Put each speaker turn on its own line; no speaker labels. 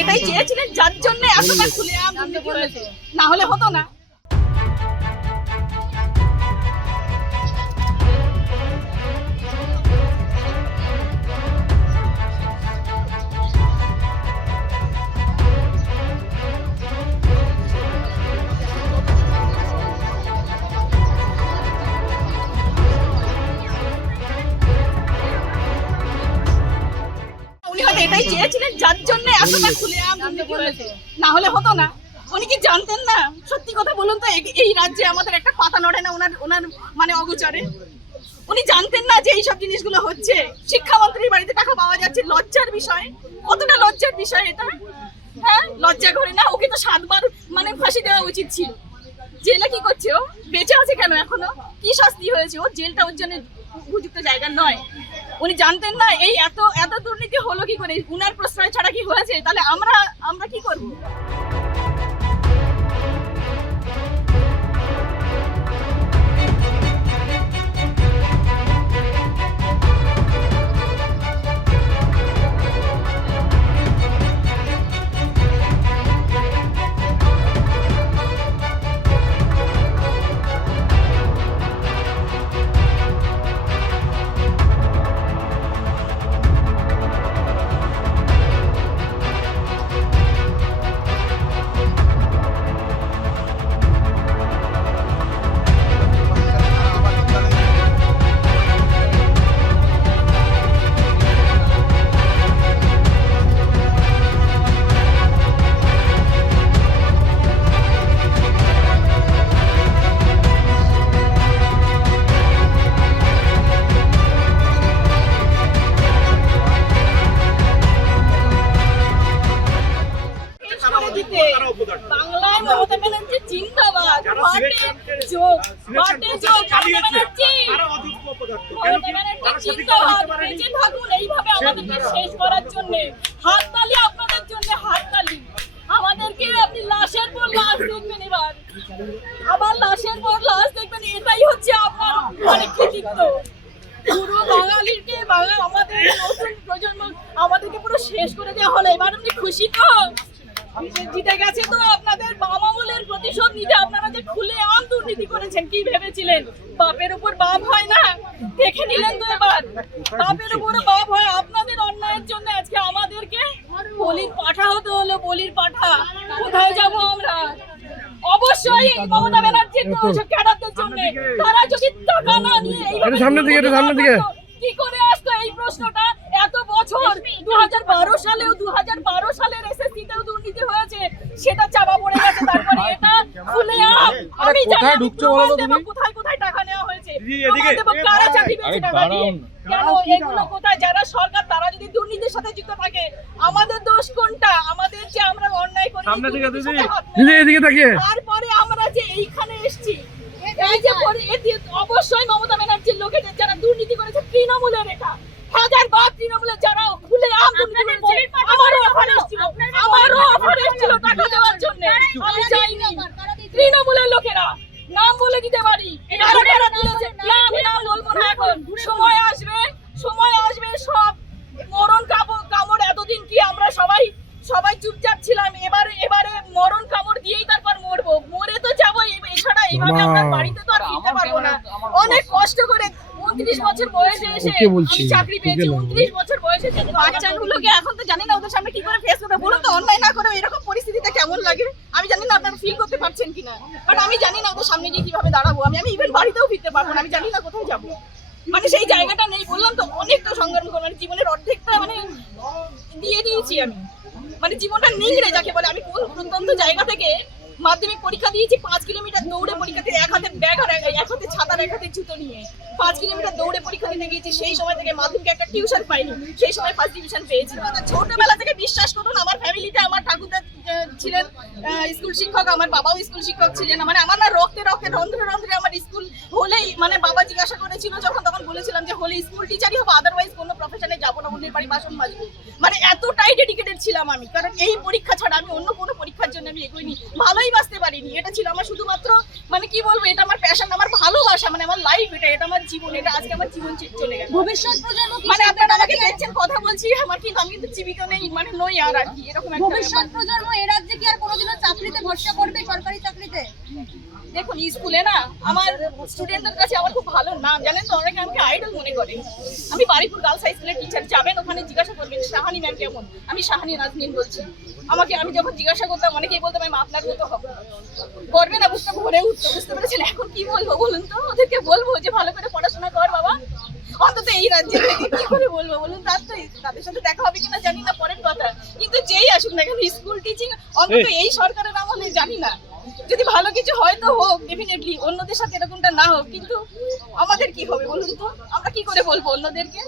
এটাই চেয়েছিলেন যার জন্য এতটা খুলে না হলে হতো না। এতটা খুলে না হলে হতো না। উনি কি জানতেন না? সত্যি কথা বলুন তো এই- রাজ্যে আমাদের একটা পাতা নড়ে না ওনার ওনার মানে অগোচরে? উনি জানতেন না যে এইসব জিনিসগুলো হচ্ছে। শিক্ষামন্ত্রীর বাড়িতে টাকা পাওয়া যাচ্ছে, লজ্জার বিষয়। কতটা লজ্জার বিষয় এটা? হ্যাঁ? লজ্জা করে না? ওকে তো সাতবার মানে ফাঁসি দেওয়া উচিত ছিল। জেলে কি করছে ও? বেঁচে আছে কেন এখনও? কি শাস্তি হয়েছে? ও জেলটা ওর জন্য উপযুক্ত জায়গা নয়। উনি জানতেন না, এই এত এত দুর্নীতি হলো কি করে? উনার প্রশ্রয় ছাড়া কি হয়েছে? তাহলে আমরা আমরা কি করব? বাংলায় মমতা ব্যানার্জি জিন্দাবাদ। মাঠে যোগ মাঠে যোগ মমতা ব্যানার্জি। মমতা ব্যানার্জি জিন্দাবাদ। বেঁচে থাকুন এইভাবে আমাদেরকে শেষ করার জন্য। হাততালি আপনাদের জন্য হাততালি। আমাদেরকে আপনি লাশের পর লাশ দেখবেন এবার। আবার লাশের পর লাশ দেখবেন এটাই হচ্ছে আপনার মানে কৃতিত্ব। পুরো বাঙালিকে বাঙাল আমাদের নতুন প্রজন্ম আমাদেরকে পুরো শেষ করে দেওয়া হলো। এবার আপনি খুশি তো? জিতে গেছে তো আপনাদের বাম আমলের প্রতিশোধ নিতে আপনারা যে খুলে আম দুর্নীতি করেছেন কি ভেবেছিলেন? বাপের উপর বাপ হয় না? দেখে নিলেন তো এবার। বাপের উপরে বাপ হয়। আপনাদের অন্যায়ের জন্য আজকে আমাদেরকে বলির পাঠা হতে হলো বলির পাঠা। কোথায় যাব আমরা? অবশ্যই এই মমতা ব্যানার্জির ওইসব ক্যাডারদের জন্য। তারা যদি টাকা না নিয়ে এইভাবে
একটু দিকে, সামনের দিকে।
কি করে আসতো এই প্রশ্নটা? এত বছর দু সালেও দু হাজার বারো সালের এসএসসি তেও দুর্নীতি হয়েছে সেটা চাপা পড়ে গেছে তারপরে এটা খুলে আম আমি জানি
কোথায়
আমি
ঢুকছো বলো তো তুমি?
কোথায় কোথায় টাকা নেওয়া হয়েছে?
এদিকে।
দেবো কারা চাকরি পেয়েছে টাকা দিয়ে? কেন এগুলো কোথায়? যারা সরকার তারা যদি দুর্নীতির সাথে যুক্ত থাকে আমাদের দোষ কোনটা? আমাদের যে আমরা অন্যায় করি
সামনে দিকে দিদি। দিদি এদিকে তাকিয়ে।
তারপরে আমরা যে এইখানে এসেছি এই যে অবশ্যই মমতা ব্যানার্জির লোকেদের যারা দুর্নীতি করেছে তৃণমূলের এটা। হাজার বার তৃণমূলের যারা খুলে আম দুর্নীতি করেছে আমারও অফার এসেছিল আমারও অফার এসেছিল টাকা দেওয়ার জন্য আমি চাইনি তৃণমূলের লোকেরা নাম বলে দিতে পারি কারা কারা দিয়েছে? না আমি নাম বলব না এখন সময় আসবে সময় আসবে সব মরণ কামড় কামড় এতদিন কি আমরা সবাই সবাই চুপচাপ ছিলাম। এবারে এবারে মরণ কামড় দিয়েই তারপর মরবো। মরে তো যাব এছাড়া এইভাবে আমরা বাড়িতে তো আর ফিরতে পারব না। অনেক কষ্ট। করে উনত্রিশ বছর বয়সে এসে আমি চাকরি পেয়েছি। উনত্রিশ বছর বয়সে বাচ্চাগুলোকে এখন তো জানি না ওদের সামনে কি করে ফেস করবে। বলুন তো অন্যায় না করে এরকম পরিস্থিতিতে কেমন লাগে? আমি জানি না আপনারা ফিল করতে পারছেন কিনা। বাট আমি জানি না ওদের সামনে গিয়ে কীভাবে দাঁড়াবো। আমি আমি ইভেন বাড়িতেও ফিরতে পারব না। আমি জানি না কোথায় যাব। মানে সেই জায়গাটা নেই। বললাম তো অনেকটা সংগ্রাম করে মানে জীবনের অর্ধেকটা মানে দিয়ে দিয়েছি আমি। মানে জীবনটা নিংড়ে যাকে বলে। আমি কোন প্রত্যন্ত জায়গা থেকে মাধ্যমিক পরীক্ষা দিয়েছি, পাঁচ কিলোমিটার দৌড়ে পরীক্ষা দিয়ে এক হাতে ব্যাগ আর এক- হাতে ছাতার এক হাতে জুতো নিয়ে। পাঁচ কিলোমিটার দৌড়ে পরীক্ষা দিতে গিয়েছি, সেই সময় থেকে মাধ্যমিকে একটা টিউশন পাইনি। সেই সময় ফার্স্ট ডিভিশন পেয়েছি। ছোটবেলা থেকে বিশ্বাস করুন, আমার ফ্যামিলিতে আমার ঠাকুরদা ছিলেন স্কুল শিক্ষক, আমার বাবাও স্কুল শিক্ষক ছিলেন। মানে আমার না রক্তে রক্তে, রন্ধ্রে রন্ধ্রে আমার স্কুল হলেই মানে বাবা জিজ্ঞাসা করেছিল, যখন তখন বলেছিলাম যে, হলে স্কুল টিচারই হব আদারওয়াইজ কোনো প্রফেশনে যাব না, অন্যের বাড়ি বাসন মাজবো। মানে এতটাই ডেডিকেটেড ছিলাম আমি। কারণ এই পরীক্ষা ছাড়া আমি অন্য কোনো পরীক্ষার জন্য আমি এগোইনি। ভালোই বাঁচতে পারিনি। এটা ছিল আমার শুধুমাত্র মানে কি বলব এটা আমার প্যাশন আমার ভালোবাসা মানে আমার লাইফ এটা এটা আমার জীবন এটা আজকে আমার জীবন চলে গেল
ভবিষ্যৎ প্রজন্ম
মানে? আপনারা আমাকে দেখছেন কথা বলছি আমার কিন্তু আমি কিন্তু জীবিকা নেই মানে নই আর আর কি এরকম একটা
ভবিষ্যৎ প্রজন্ম এ রাজ্যে কি আর কোনোদিনও চাকরিতে ভরসা করবে সরকারি চাকরিতে?
দেখুন স্কুলে না আমার স্টুডেন্টদের কাছে আমার খুব ভালো নাম। জানেন তো অনেকে আমাকে আইডল মনে করে। আমি বারিপুর গার্লস হাই স্কুলের টিচার যাবেন ওখানে জিজ্ঞাসা করবেন শাহানি ম্যাম কেমন? আমি শাহানি নাজনীন বলছি। আমাকে আমি যখন জিজ্ঞাসা করতাম অনেকেই বলতাম আমি আপনার মতো হব। করবে না বুঝতে ভরে উঠতো বুঝতে পেরেছেন? এখন কি বলব বলুন তো? ওদেরকে বলব যে ভালো করে পড়াশোনা কর বাবা। অন্তত এই রাজ্যে কি করে বলব বলুন? তার তো তাদের সাথে দেখা হবে কিনা জানি না পরের কথা। কিন্তু যেই আসুক না কেন স্কুল টিচিং অন্তত এই সরকারের আমলে জানি না। যদি ভালো কিছু হয় তো হোক ডেফিনেটলি অন্যদের সাথে এরকমটা না হোক, কিন্তু আমাদের কি হবে বলুন তো? আমরা কি করে বলব অন্যদেরকে?